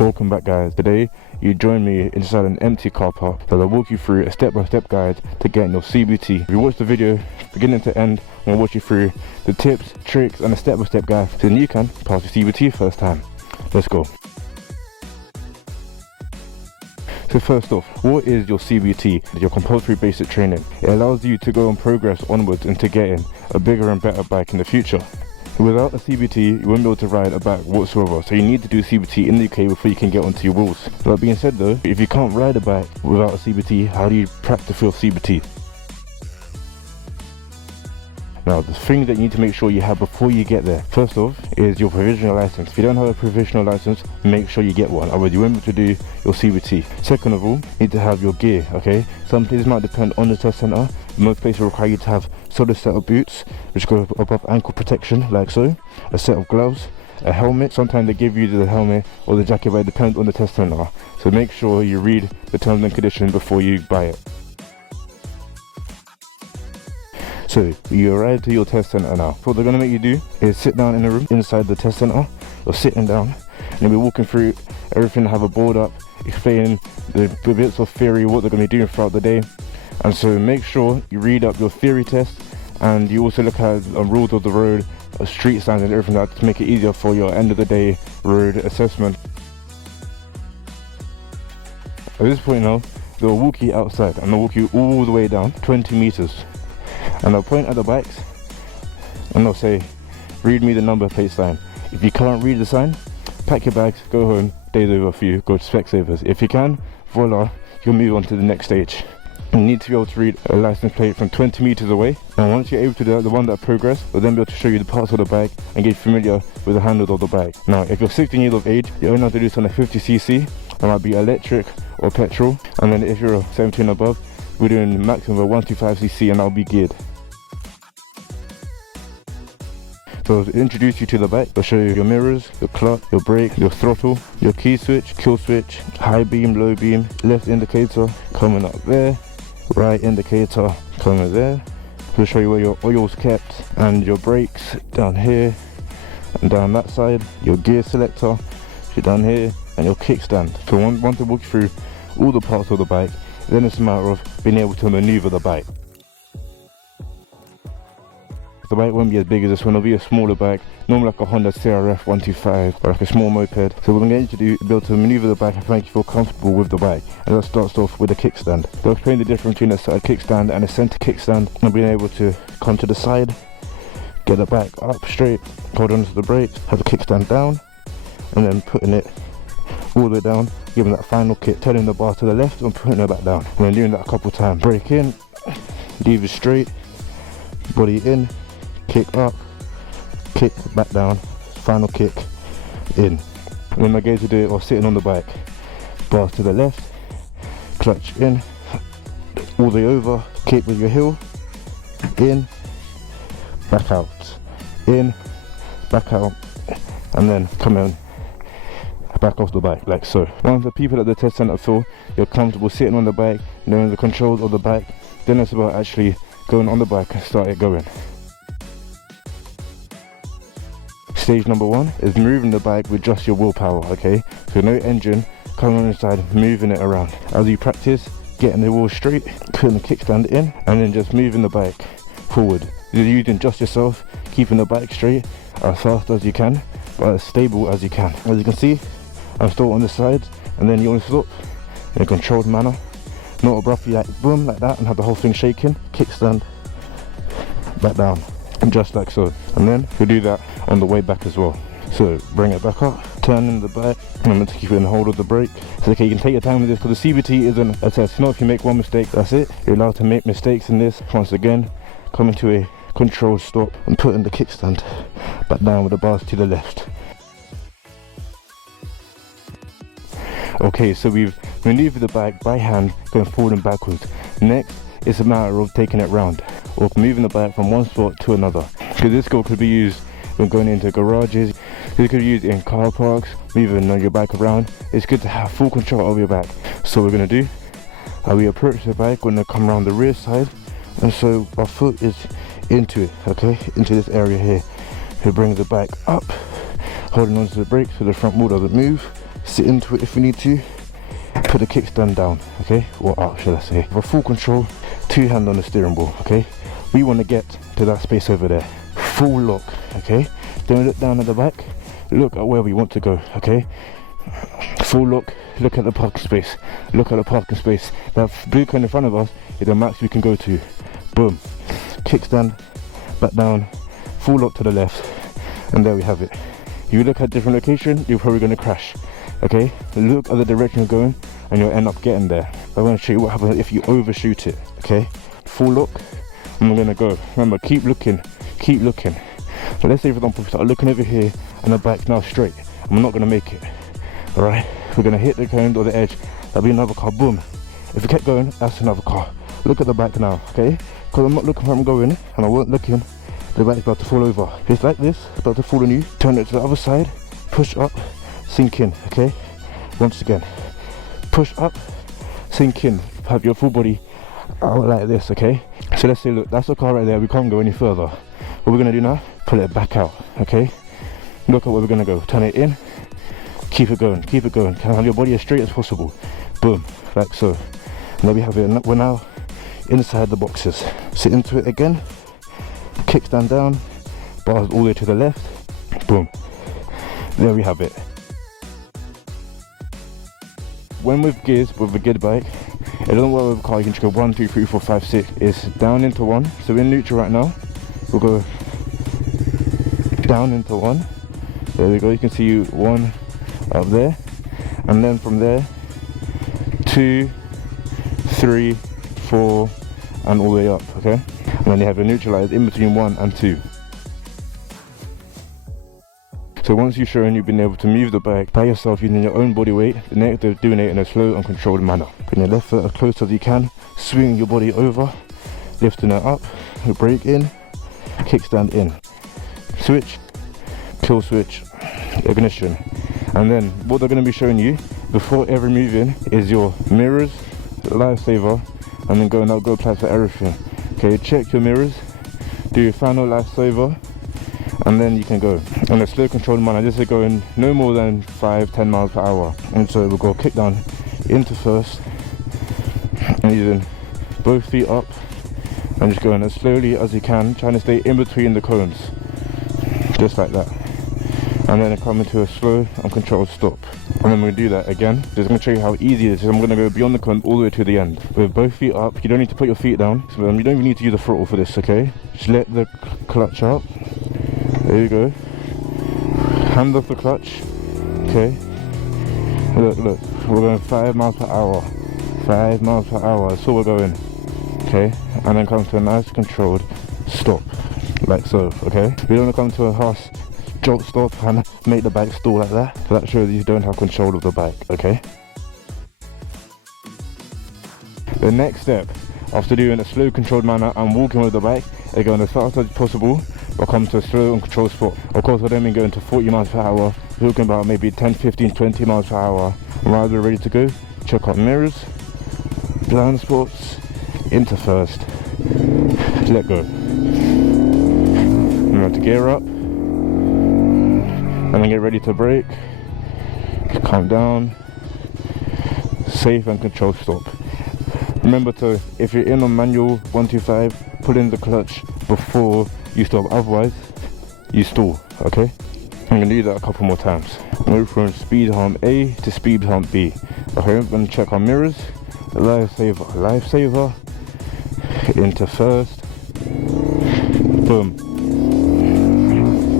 Welcome back guys. Today you join me inside an empty car park as I walk you through a step-by-step guide to getting your CBT. If you watch the video beginning to end, I'm going to walk you through the tips, tricks and a step-by-step guide so then you can pass your CBT first time. Let's go. So first off, what is your CBT? Your compulsory basic training. It allows you to go and progress onwards into getting a bigger and better bike in the future. Without a CBT, you won't be able to ride a bike whatsoever, so you need to do CBT in the UK before you can get onto your rules. That being said though, if you can't ride a bike without a CBT, how do you practice your CBT? Now, the thing that you need to make sure you have before you get there, first off, is your provisional license. If you don't have a provisional license, make sure you get one, otherwise you won't be able to do your CBT. Second of all, you need to have your gear, okay? Some places might depend on the test centre. Most places require you to have solid set of boots, which go above ankle protection, like so, a set of gloves, a helmet. Sometimes they give you the helmet or the jacket, but it depends on the test centre. So make sure you read the terms and conditions before you buy it. So you arrive to your test centre now. What they're going to make you do is sit down in a room inside the test centre. You're sitting down and you'll be walking through everything, have a board up explaining the bits of theory, what they're going to be doing throughout the day. And so make sure you read up your theory test, and you also look at rules of the road, street signs and everything like that to make it easier for your end of the day road assessment. At this point now, they'll walk you outside and they'll walk you all the way down 20 meters. And they'll point at the bikes and they'll say, read me the number plate sign. If you can't read the sign, pack your bags, go home, day's over for you, go to Specsavers. If you can, voila, you'll move on to the next stage. You need to be able to read a license plate from 20 meters away, and once you're able to do that, the one that progress will then be able to show you the parts of the bike and get familiar with the handles of the bike. Now, if you're 16 years of age, you only have to do this on a 50cc. It might be electric or petrol, and then if you're 17 and above, we're doing maximum of 125cc and that'll be geared. So to introduce you to the bike, I'll show you your mirrors, your clutch, your brake, your throttle, your key switch, kill switch, high beam, low beam, left indicator coming up there, right indicator coming there. We'll show you where your oil's kept and your brakes down here and down that side, your gear selector down here and your kickstand. So once I walk you through all the parts of the bike, then it's a matter of being able to maneuver the bike. The bike won't be as big as this one, it'll be a smaller bike, normally like a Honda CRF 125 or like a small moped. So we're going to get you to be able to maneuver the bike and make you feel comfortable with the bike. And that starts off with a kickstand. They'll explain the difference between a side kickstand and a centre kickstand, and being able to come to the side, get the bike up straight, hold on to the brakes, have the kickstand down, and then putting it all the way down, giving that final kick, turning the bar to the left and putting it back down. And then doing that a couple of times. Brake in, leave it straight, body in, kick up, kick back down, final kick in. When I go to do it while sitting on the bike, bar to the left, clutch in, all the way over, kick with your heel, in, back out, in, back out, and then come in, back off the bike, like so. Once the people at the test centre feel you're comfortable sitting on the bike, knowing the controls of the bike, then it's about actually going on the bike and start it going. Stage number one is moving the bike with just your willpower, okay? So no engine, coming on inside, moving it around. As you practice, getting the wheel straight, putting the kickstand in, and then just moving the bike forward. You're using just yourself, keeping the bike straight as fast as you can, but as stable as you can. As you can see, I'm still on the sides, and then you want to stop in a controlled manner, not abruptly like boom, like that, and have the whole thing shaking. Kickstand, back down, and just like so. And then we do that on the way back as well. So bring it back up, turn in the bike, and I'm going to keep it in hold of the brake. So okay, you can take your time with this because the CBT isn't a test. Not if you make one mistake, that's it. You're allowed to make mistakes in this. Once again, coming to a controlled stop and putting the kickstand back down with the bars to the left. Okay, so we've maneuvered the bike by hand, going forward and backwards. Next, it's a matter of taking it round, or moving the bike from one spot to another. Because this skill could be used when going into garages, it could be used in car parks, moving your bike around. It's good to have full control of your bike. So what we're going to do, we approach the bike, we're going to come around the rear side, and so our foot is into it, okay, into this area here. We bring the bike up, holding onto the brakes so the front wheel doesn't move, sit into it if we need to, put the kickstand down, okay, or up shall I say. For full control, 2 hands on the steering wheel, okay. We want to get to that space over there, full lock, okay. Don't look down at the back, look at where we want to go, okay. Full lock, look at the parking space, look at the parking space. That blue cone in front of us is the max we can go to. Boom, kickstand, back down, full lock to the left, and there we have it. If you look at different location, you're probably going to crash, okay. Look at the direction you're going and you'll end up getting there. I want to show you what happens if you overshoot it, okay. Full lock, and we're going to go. Remember, keep looking, keep looking. So let's say for example, start looking over here and the bike's now straight, and we're not going to make it. Alright, we're going to hit the cone or the edge, that'll be another car, boom. If we kept going, that's another car. Look at the back now, okay? Because I'm not looking where I'm going, and I wasn't looking, the bike's about to fall over. It's like this, it's about to fall on you, turn it to the other side, push up, sink in, okay? Once again, push up, sink in, have your full body out like this, okay? So let's say, look, that's the car right there, we can't go any further. What we're going to do now, pull it back out, okay? Look at where we're going to go, turn it in, keep it going, keep it going. Can have your body as straight as possible. Boom, like so. And there we have it. We're now inside the boxes. Sit into it again, kickstand down, bars all the way to the left. Boom. There we have it. When with gears, with a geared bike, it doesn't work with a car. You can just go 1, 2, 3, 4, 5, 6. It's down into 1. So we're in neutral right now. We'll go down into 1. There we go. You can see 1 up there, and then from there 2, 3, 4, and all the way up, okay. And then you have a neutralized in between 1 and 2. So once you've shown you've been able to move the bike by yourself using your own body weight, the next is doing it in a slow and controlled manner. Putting your left foot as close as you can, swinging your body over, lifting it up, brake in, kickstand in, switch, kill switch, ignition. And then what they're going to be showing you before every moving is your mirrors, lifesaver, and then go apply for everything. Okay, check your mirrors, do your final lifesaver, and then you can go. On a slow controlled manner, this is going no more than 5-10 miles per hour. And so we'll go kick down into first, and using both feet up, and just going as slowly as you can, trying to stay in between the cones, just like that. And then I come into a slow and controlled stop. And then we're going to do that again. Just going to show you how easy it is. I'm going to go beyond the cone all the way to the end. With both feet up, you don't need to put your feet down. So you don't even need to use the throttle for this, okay? Just let the clutch out. There you go. Hand off the clutch. Okay. Look, look. We're going 5 miles per hour. 5 miles per hour. That's all we're going. Okay. And then come to a nice controlled stop. Like so, okay? We don't want to come to a harsh jolt stop and make the bike stall like that. So that shows you don't have control of the bike, okay? The next step, after doing a slow controlled manner and walking with the bike, is going as fast as possible, or come to a slow and controlled spot. Of course, I don't mean going to 40 miles per hour, we're talking about maybe 10, 15, 20 miles per hour. And while we're ready to go, check our mirrors, blind spots, into first, let go. Remember to gear up, and then get ready to brake, calm down, safe and controlled stop. Remember to, if you're in on manual 125, put in the clutch before you stop, otherwise you stall, okay? I'm going to do that a couple more times. Move from speed hump A to speed hump B. Okay, I'm going to check our mirrors, lifesaver, into first, boom,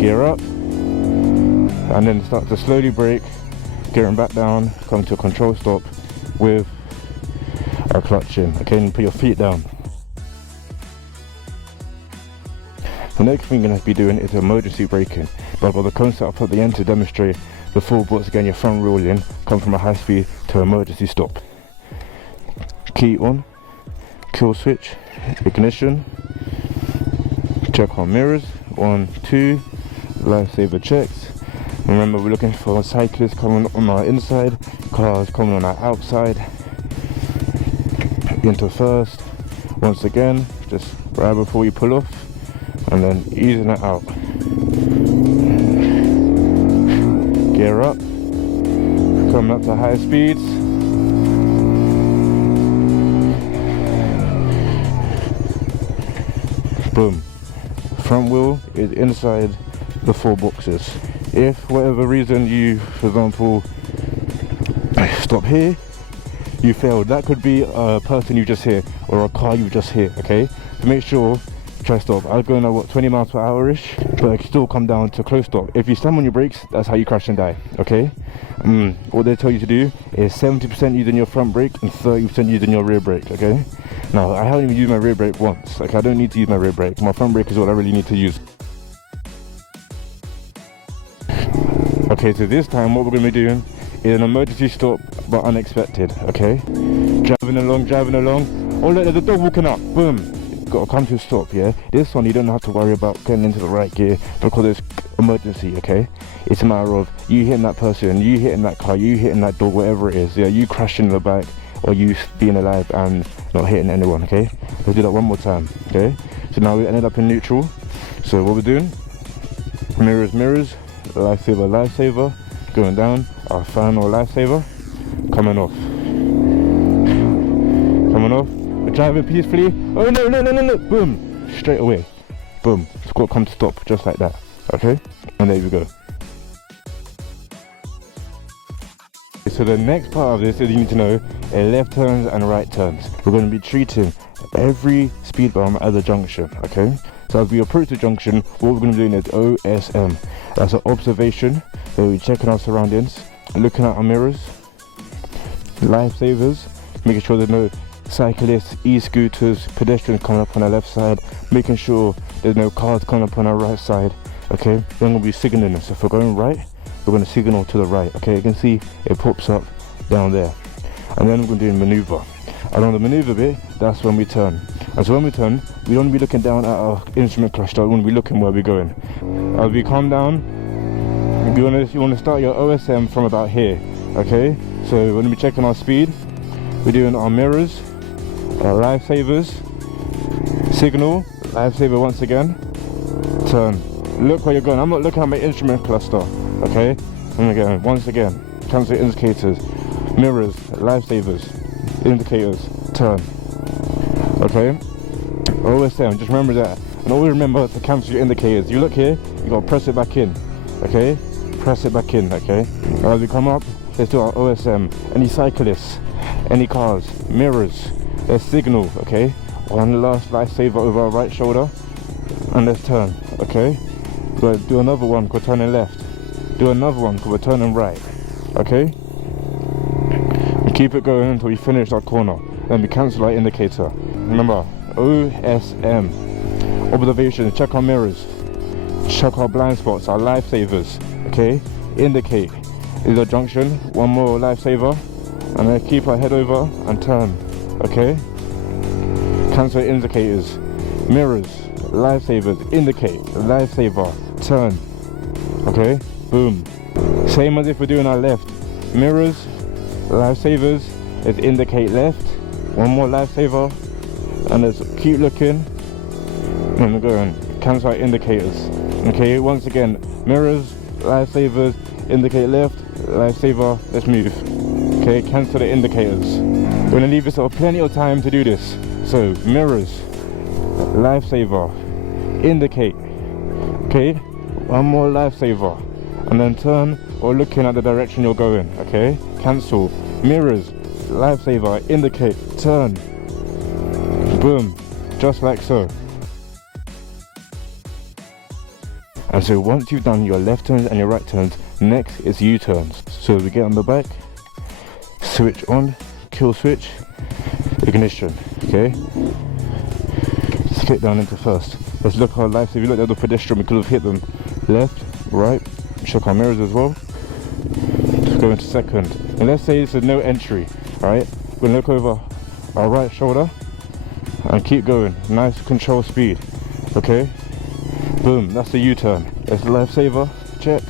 gear up, and then start to slowly brake, gearing back down, come to a control stop with a clutch in. Okay, and put your feet down. The next thing you're going to be doing is emergency braking. But I've got the cone set up at the end to demonstrate before once again your front wheel in, come from a high speed to emergency stop. Key on, kill switch, ignition, check our mirrors, 1, 2, lifesaver checks. Remember, we're looking for cyclists coming on our inside, cars coming on our outside. Into first, once again, just right before you pull off, and then easing it out. Gear up, Coming up to high speeds. Boom. Front wheel is inside the 4 boxes. If for whatever reason you, for example, stop here, you failed. That could be a person you just hit or a car you just hit, okay? So make sure, try stop. I was going at what, 20 miles per hour-ish, but I can still come down to close stop. If you slam on your brakes, that's how you crash and die, okay? What they tell you to do is 70% using your front brake and 30% using your rear brake, okay? Now, I haven't even used my rear brake once. Like, I don't need to use my rear brake. My front brake is what I really need to use. Okay, so this time what we're going to be doing is an emergency stop, but unexpected, okay? Driving along. Oh look, there's a dog walking up. Boom. Got to come to a stop, yeah? This one you don't have to worry about getting into the right gear because it's emergency, okay? It's a matter of you hitting that person, you hitting that car, you hitting that dog, whatever it is, yeah? You crashing in the back or you being alive and not hitting anyone, okay? Let's do that one more time, okay? So now we ended up in neutral. So what we're doing, mirrors, lifesaver, lifesaver, going down, our final lifesaver, coming off. We're driving peacefully. Oh no, boom, straight away, boom. It's got to come to stop just like that, okay? And there we go. So the next part of this is you need to know left turns and right turns. We're going to be treating every speed bump as a junction, okay? So as we approach the junction, what we're going to be doing is OSM. That's an observation, so we're checking our surroundings, looking at our mirrors, lifesavers, making sure there's no cyclists, e-scooters, pedestrians coming up on our left side, making sure there's no cars coming up on our right side, okay? Then we'll be signaling. So if we're going right, we're going to signal to the right, okay? You can see it pops up down there. And then we're going to do a maneuver. And on the maneuver bit, that's when we turn. And so when we turn, we don't want to be looking down at our instrument cluster, we want to be looking where we're going. As we come down, you want to start your OSM from about here, okay? So we're going to be checking our speed, we're doing our mirrors, our lifesavers, signal, lifesaver once again, turn. Look where you're going. I'm not looking at my instrument cluster, okay? And again, once again, cancel indicators, mirrors, lifesavers, indicators, turn. Okay? OSM, just remember that. And always remember to cancel your indicators. You look here, you gotta press it back in. Okay? Press it back in, okay? As we come up, let's do our OSM. Any cyclists, any cars, mirrors, let's signal, okay? One last lifesaver over our right shoulder. And let's turn, okay? We'll do another one, we're turning left. Do another one, we're turning right. Okay? We keep it going until we finish our corner. Then we cancel our indicator. Remember, OSM. Observation, check our mirrors. Check our blind spots, our lifesavers. Okay? Indicate. Is a junction, one more lifesaver. And then keep our head over and turn. Okay? Cancel indicators. Mirrors, lifesavers, indicate, lifesaver, turn. Okay? Boom. Same as if we're doing our left. Mirrors, lifesavers, let's indicate left. One more lifesaver. And let's keep looking. And we're going. Cancel our indicators. Okay, once again, mirrors, lifesavers, indicate left, lifesaver, let's move. Okay, cancel the indicators. We're going to leave yourself plenty of time to do this. So, mirrors, lifesaver, indicate. Okay, one more lifesaver. And then turn or looking at the direction you're going. Okay, cancel. Mirrors, lifesaver, indicate, turn. Boom, just like so. And so once you've done your left turns and your right turns, next is U-turns. So we get on the back, switch on, kill switch, ignition, okay? Let's get down into first. Let's look at our lights. If you look at the pedestrian, we could have hit them left, right, check our mirrors as well. Let's go into second. And let's say this is no entry, alright? We're gonna look over our right shoulder and keep going. Nice control speed, okay? Boom, that's the U-turn. That's the lifesaver, check.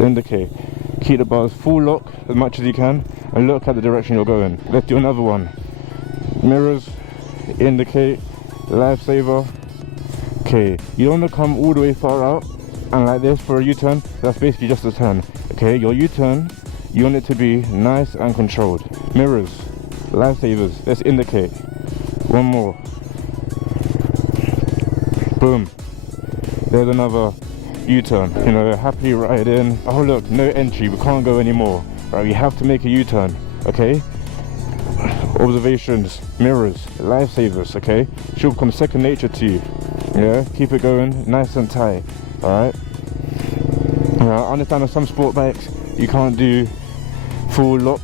Indicate. Keep the bars full lock as much as you can and look at the direction you're going. Let's do another one. Mirrors, indicate, lifesaver. Okay, you don't want to come all the way far out and like this for a U-turn. That's basically just a turn. Okay, your U-turn, you want it to be nice and controlled. Mirrors, lifesavers, let's indicate. One more. Boom. There's another U-turn. You know, happily ride in. Oh look, no entry, we can't go anymore. Right, we have to make a U-turn, okay? Observations, mirrors, lifesavers, okay? Should become second nature to you. Yeah, keep it going, nice and tight, alright? I understand on some sport bikes, you can't do full lock,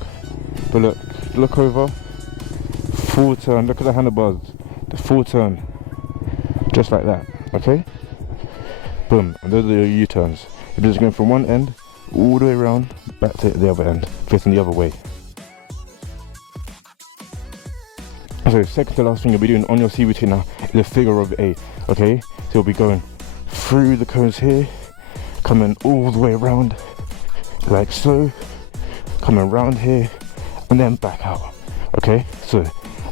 but look over, full turn, look at the handlebars, the full turn, just like that, okay? Boom, and those are your U-turns. You're just going from one end, all the way around, back to the other end, facing the other way. So second to last thing you'll be doing on your CBT now is a figure of 8, okay? So you'll be going through the cones here, coming all the way around, like so, coming around here, and then back out, okay? So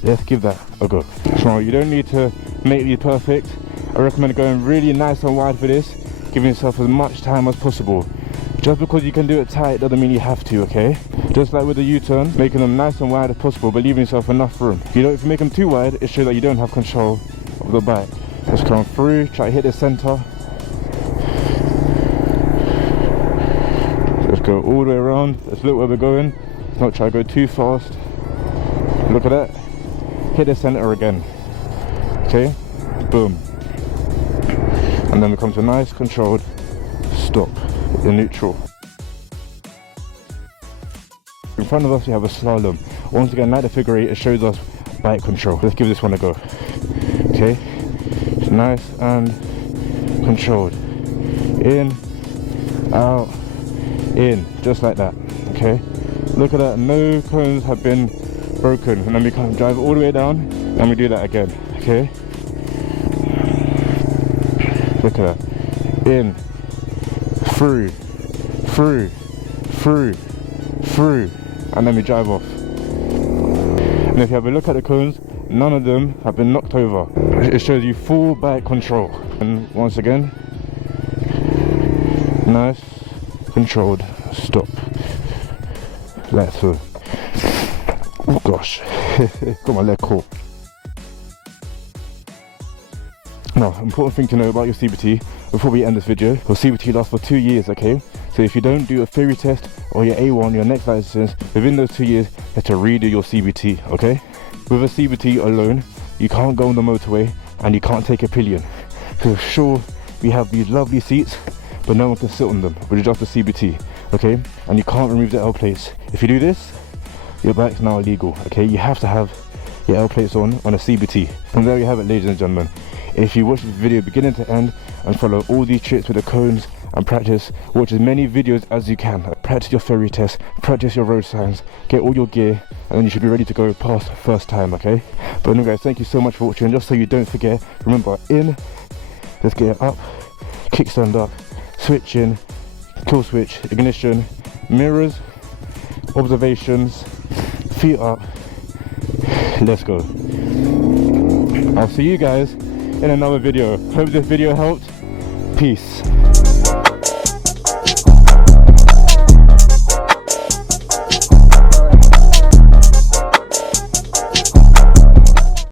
let's give that a go. So you don't need to make these perfect. I recommend going really nice and wide for this, giving yourself as much time as possible. Just because you can do it tight doesn't mean you have to, okay? Just like with the U-turn, making them nice and wide as possible, but leaving yourself enough room. If you make them too wide, it shows that you don't have control of the bike. Let's come through, try to hit the center. Let's go all the way around. Let's look where we're going. Let's not try to go too fast. Look at that. Hit the center again. Okay? Boom. And then we come to a nice controlled stop in neutral. In front of us we have a slalom. Once again, like the figure 8, it shows us bike control. Let's give this one a go. Okay, it's nice and controlled. In, out, in, just like that. Okay, look at that, no cones have been broken. And then we can drive all the way down and we do that again. Okay, look at that. In, through, through, through, through, and then we drive off. And if you have a look at the cones, none of them have been knocked over. It shows you full bike control. And once again, nice, controlled stop. Like so. Oh gosh, got my leg caught. Now, important thing to know about your CBT before we end this video, your CBT lasts for 2 years, okay? So if you don't do a theory test or your A1, your next license, within those 2 years, you have to redo your CBT, okay? With a CBT alone, you can't go on the motorway and you can't take a pillion. So sure, we have these lovely seats, but no one can sit on them, which is just a CBT, okay? And you can't remove the L plates. If you do this, your bike's now illegal, okay? You have to have your L plates on a CBT. And there you have it, ladies and gentlemen. If you watch this video beginning to end and follow all these tricks with the cones and practice, watch as many videos as you can. Practice your theory test, practice your road signs, get all your gear, and then you should be ready to go past first time, okay? But anyway guys, thank you so much for watching. Just so you don't forget, remember, in, let's get it up, kickstand up, switch in, kill switch, ignition, mirrors, observations, feet up, let's go. I'll see you guys in another video. Hope this video helped. Peace.